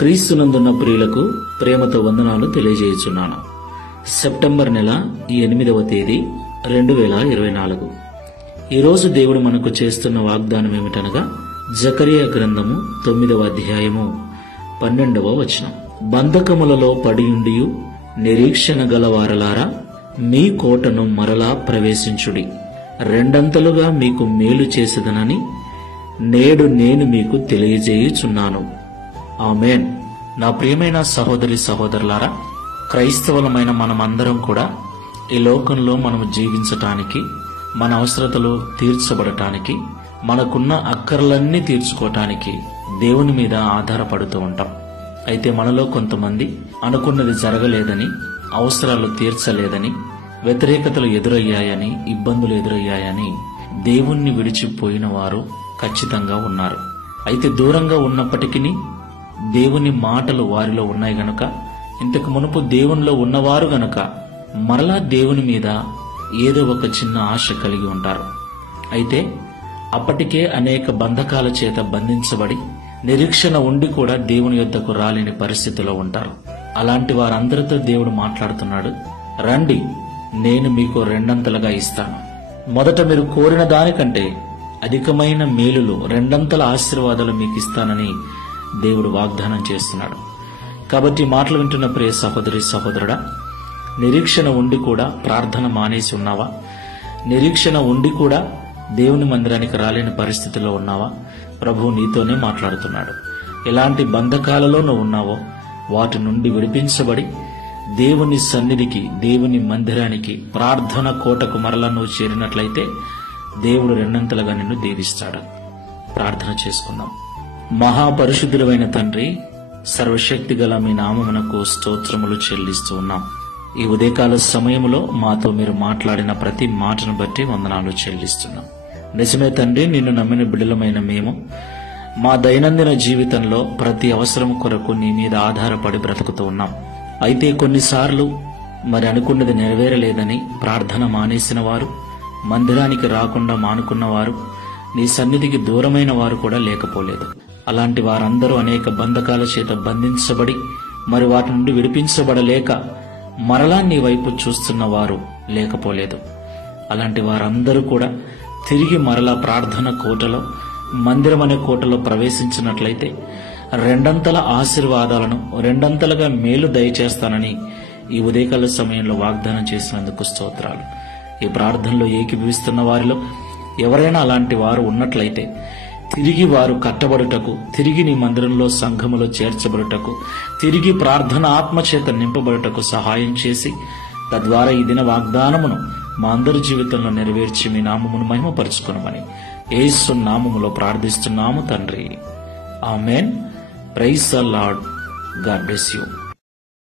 క్రీస్తునందున్న ప్రియులకు ప్రేమతో వందనాలు తెలియజేయుచున్నాను. సెప్టెంబర్ నెల 8వ తేదీ 2024. ఈరోజు దేవుడు మనకు చేస్తున్న వాగ్దానం ఏమిటనగా జకరియా గ్రంథము 9వ అధ్యాయము 12వ వచనం. బంధకములలో పడియుండియు నిరీక్షణ గలవారలారా, మీ కోటను మరలా ప్రవేశించుడి, రెండంతలుగా మీకు మేలు చేసేదనని నేడు నేను మీకు తెలియజేయుచున్నాను. ఆమేన్. నా ప్రియమైన సహోదరి సహోదరులారా, క్రైస్తవులమైన మనమందరం కూడా ఈ లోకంలో మనం జీవించటానికి, మన అవసరతలు తీర్చబడటానికి, మనకున్న అక్కర్లన్నీ తీర్చుకోవటానికి దేవుని మీద ఆధారపడుతూ ఉంటాం. అయితే మనలో కొంతమంది అనుకున్నది జరగలేదని, అవసరాలు తీర్చలేదని, వ్యతిరేకతలు ఎదురయ్యాయని, ఇబ్బందులు ఎదురయ్యాయని దేవుణ్ణి విడిచిపోయిన వారు ఖచ్చితంగా ఉన్నారు. అయితే దూరంగా ఉన్నప్పటికీ దేవుని మాటలు వారిలో ఉన్నాయి గనుక, ఇంతకు మునుపు దేవునిలో ఉన్నవారు గనుక మరలా దేవుని మీద ఏదో ఒక చిన్న ఆశ కలిగి ఉంటారు. అయితే అప్పటికే అనేక బంధకాల చేత బంధించబడి నిరీక్షణ ఉండి కూడా దేవుని యొద్దకు రాలేని పరిస్థితిలో ఉంటారు. అలాంటి వారందరితో దేవుడు మాట్లాడుతున్నాడు, రండి, నేను మీకు రెండంతలుగా ఇస్తాను. మొదట మీరు కోరిన దానికంటే అధికమైన మేలులు, రెండంతల ఆశీర్వాదాలు మీకు ఇస్తానని దేవుడు వాగ్దానం చేస్తున్నాడు. కాబట్టి మాటలు వింటున్న ప్రియ సహోదరి సహోదరుడా, నిరీక్షణ ఉండి కూడా ప్రార్థన మానేసి ఉన్నావా? నిరీక్షణ ఉండి కూడా దేవుని మందిరానికి రాలేని పరిస్థితిలో ఉన్నావా? ప్రభువు నీతోనే మాట్లాడుతున్నాడు. ఎలాంటి బంధకాలలో నువ్వు ఉన్నావో వాటి నుండి విడిపించబడి దేవుని సన్నిధికి, దేవుని మందిరానికి, ప్రార్థన కోటకు మరలా నువ్వు చేరినట్లయితే దేవుడు రెండంతలుగా నిన్ను దీవిస్తాడు. ప్రార్థన చేసుకుందాం. మహాపరిశుద్ధుడైన తండ్రి, సర్వశక్తి గల మీ నామమునకు స్తోత్రములు చెల్లిస్తూ ఉన్నాం. ఈ ఉదయకాల సమయంలో మాతో మీరు మాట్లాడిన ప్రతి మాటను బట్టి వందనాలు చెల్లిస్తున్నాం. నిజమే తండ్రి, నిన్ను నమ్మిన బిడ్డలమైన మేము మా దైనందిన జీవితంలో ప్రతి అవసరం కొరకు నీ మీద ఆధారపడి బ్రతుకుతూ ఉన్నాం. అయితే కొన్నిసార్లు మరి అనుకున్నది నెరవేరలేదని ప్రార్థన మానేసిన వారు, మందిరానికి రాకుండా మానుకున్నవారు, నీ సన్నిధికి దూరమైన వారు కూడా లేకపోలేదు. అలాంటి వారందరూ అనేక బంధకాల చేత బంధించబడి మరి వాటి నుండి విడిపించబడలేక మరలా నీ వైపు చూస్తున్న వారు లేకపోలేదు. అలాంటి వారందరూ కూడా తిరిగి మరలా ప్రార్థన కోటలో, మందిరం అనే కోటలో ప్రవేశించినట్లయితే రెండంతల ఆశీర్వాదాలను, రెండంతలుగా మేలు దయచేస్తానని ఈ ఉదయకాల సమయంలో వాగ్దానం చేసినందుకు స్తోత్రాలు. ఈ ప్రార్థనలో ఏకీభవిస్తున్న వారిలో ఎవరైనా అలాంటి వారు ఉన్నట్లయితే తిరిగి వారు కట్టబడుటకు, తిరిగి నీ మందిరంలో, సంఘములో చేర్చబడుటకు, తిరిగి ప్రార్థన ఆత్మచేత నింపబడుటకు సహాయం చేసి తద్వారా ఈ దిన వాగ్దానమును మా అందరి జీవితంలో నెరవేర్చి మీ నామమును మహిమపరుచుకొనమని యేసు నామములో ప్రార్థిస్తున్నాము తండ్రి. Amen. Praise the lord. God bless you.